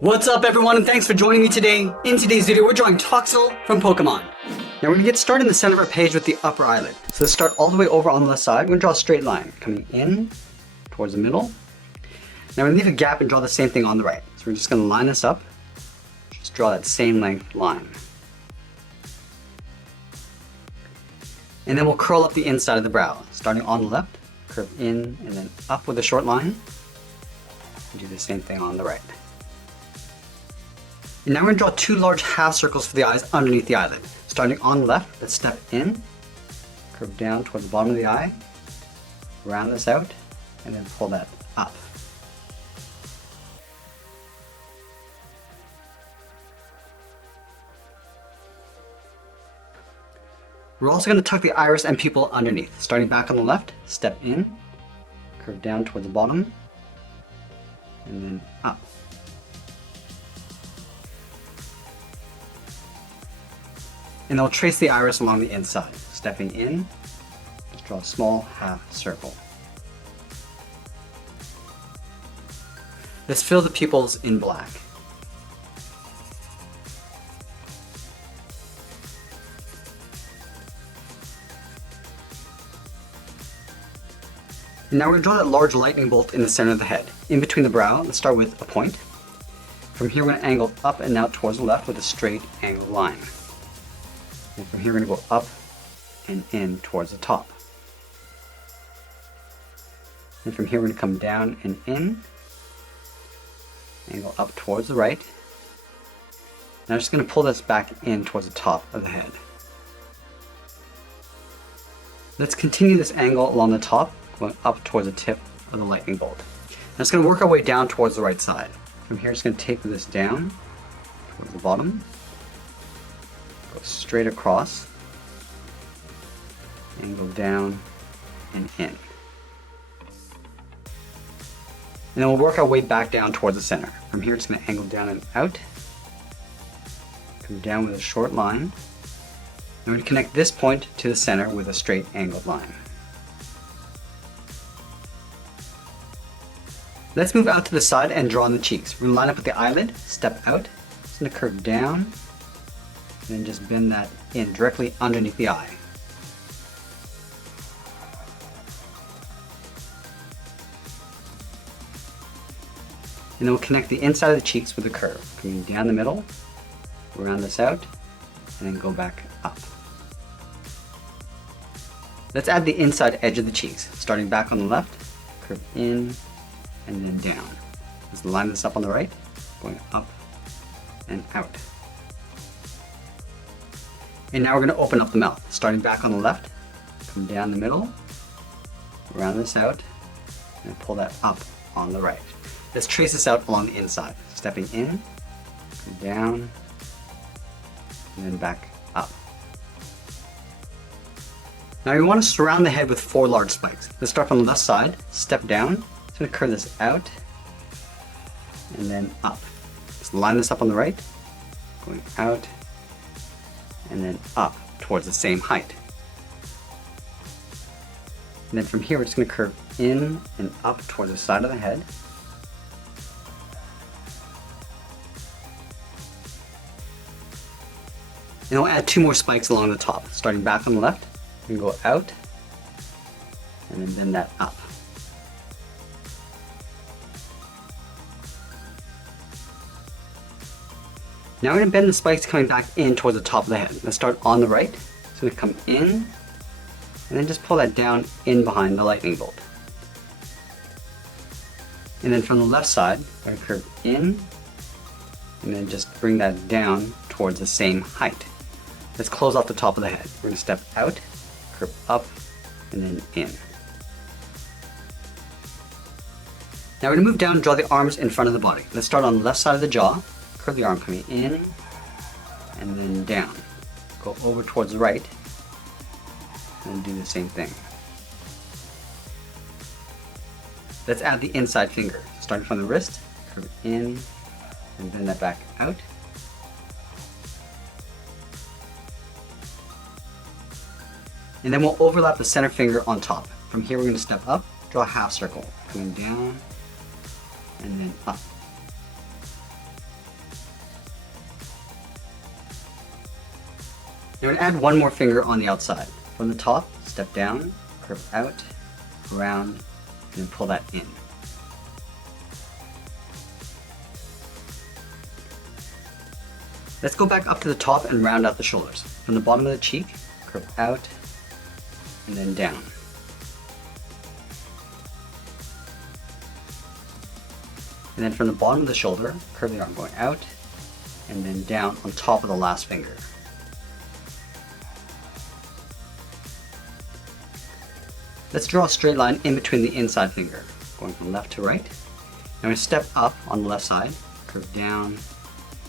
What's up everyone, and thanks for joining me today. In today's video we're drawing Toxel from Pokemon. Now we're going to get started in the center of our page with the upper eyelid. So let's start all the way over on the left side. We're going to draw a straight line coming in towards the middle. Now we're going to leave a gap and draw the same thing on the right. So we're just going to line this up. Just draw that same length line. And then we'll curl up the inside of the brow. Starting on the left, curve in and then up with a short line. And do the same thing on the right. And now we're going to draw two large half circles for the eyes underneath the eyelid. Starting on the left, let's step in, curve down toward the bottom of the eye, round this out, and then pull that up. We're also going to tuck the iris and pupil underneath. Starting back on the left, step in, curve down toward the bottom, and then up. And I'll trace the iris along the inside. Stepping in, just draw a small half circle. Let's fill the pupils in black. And now we're going to draw that large lightning bolt in the center of the head. In between the brow, let's start with a point. From here we're going to angle up and out towards the left with a straight angled line. And from here we're going to go up and in towards the top. And from here we're going to come down and in, angle up towards the right. Now I'm just going to pull this back in towards the top of the head. Let's continue this angle along the top, going up towards the tip of the lightning bolt. Now it's going to work our way down towards the right side. From here it's going to taper this down towards the bottom. Go straight across, angle down and in. And then we'll work our way back down towards the center. From here it's going to angle down and out, come down with a short line, and we're going to connect this point to the center with a straight angled line. Let's move out to the side and draw on the cheeks. We're going to line up with the eyelid, step out, it's going to curve down, and then just bend that in directly underneath the eye. And then we'll connect the inside of the cheeks with a curve, coming down the middle, round this out, and then go back up. Let's add the inside edge of the cheeks, starting back on the left, curve in, and then down. Let's line this up on the right, going up and out. And now we're going to open up the mouth. Starting back on the left, come down the middle, round this out, and pull that up on the right. Let's trace this out along the inside. Stepping in, come down, and then back up. Now we want to surround the head with 4 large spikes. Let's start from the left side, step down. It's going to curve this out, and then up. Let's line this up on the right, going out, and then up towards the same height. And then from here we're just going to curve in and up towards the side of the head. And we'll add 2 more spikes along the top. Starting back on the left, we can go out and then bend that up. Now we're going to bend the spikes coming back in towards the top of the head. Let's start on the right. So we come in, and then just pull that down in behind the lightning bolt. And then from the left side, we're going to curve in, and then just bring that down towards the same height. Let's close off the top of the head. We're going to step out, curve up, and then in. Now we're going to move down and draw the arms in front of the body. Let's start on the left side of the jaw. Curve the arm coming in and then down. Go over towards the right and do the same thing. Let's add the inside finger. Starting from the wrist, curve in and bend that back out. And then we'll overlap the center finger on top. From here we're going to step up, draw a half circle, coming down and then up. Now we're going to add one more finger on the outside. From the top, step down, curve out, around, and then pull that in. Let's go back up to the top and round out the shoulders. From the bottom of the cheek, curve out, and then down. And then from the bottom of the shoulder, curve the arm going out, and then down on top of the last finger. Let's draw a straight line in between the inside finger, going from left to right. Now we're going to step up on the left side, curve down,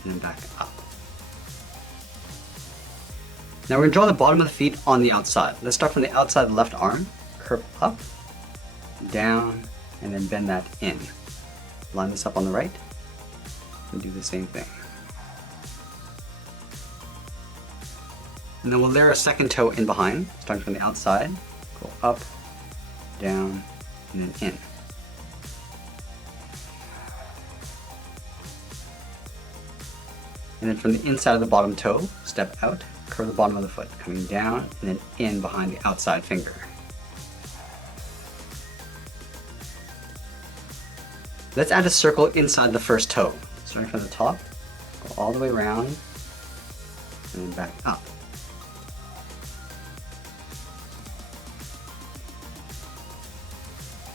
and then back up. Now we're going to draw the bottom of the feet on the outside. Let's start from the outside of the left arm, curve up, down, and then bend that in. Line this up on the right, and do the same thing. And then we'll layer a second toe in behind, starting from the outside, go up, down, and then in. And then from the inside of the bottom toe, step out, curve the bottom of the foot, coming down and then in behind the outside finger. Let's add a circle inside the first toe. Starting from the top, go all the way around, and then back up.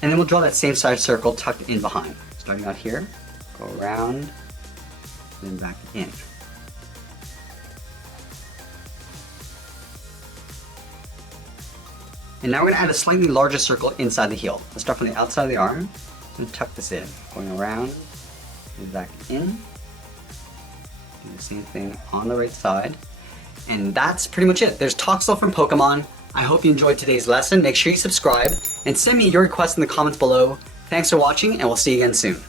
And then we'll draw that same size circle tucked in behind. Starting out here, go around, and then back in. And now we're going to add a slightly larger circle inside the heel. Let's start from the outside of the arm and tuck this in, going around and back in. Do the same thing on the right side. And that's pretty much it. There's Toxel from Pokemon. I hope you enjoyed today's lesson. Make sure you subscribe and send me your requests in the comments below. Thanks for watching, and we'll see you again soon.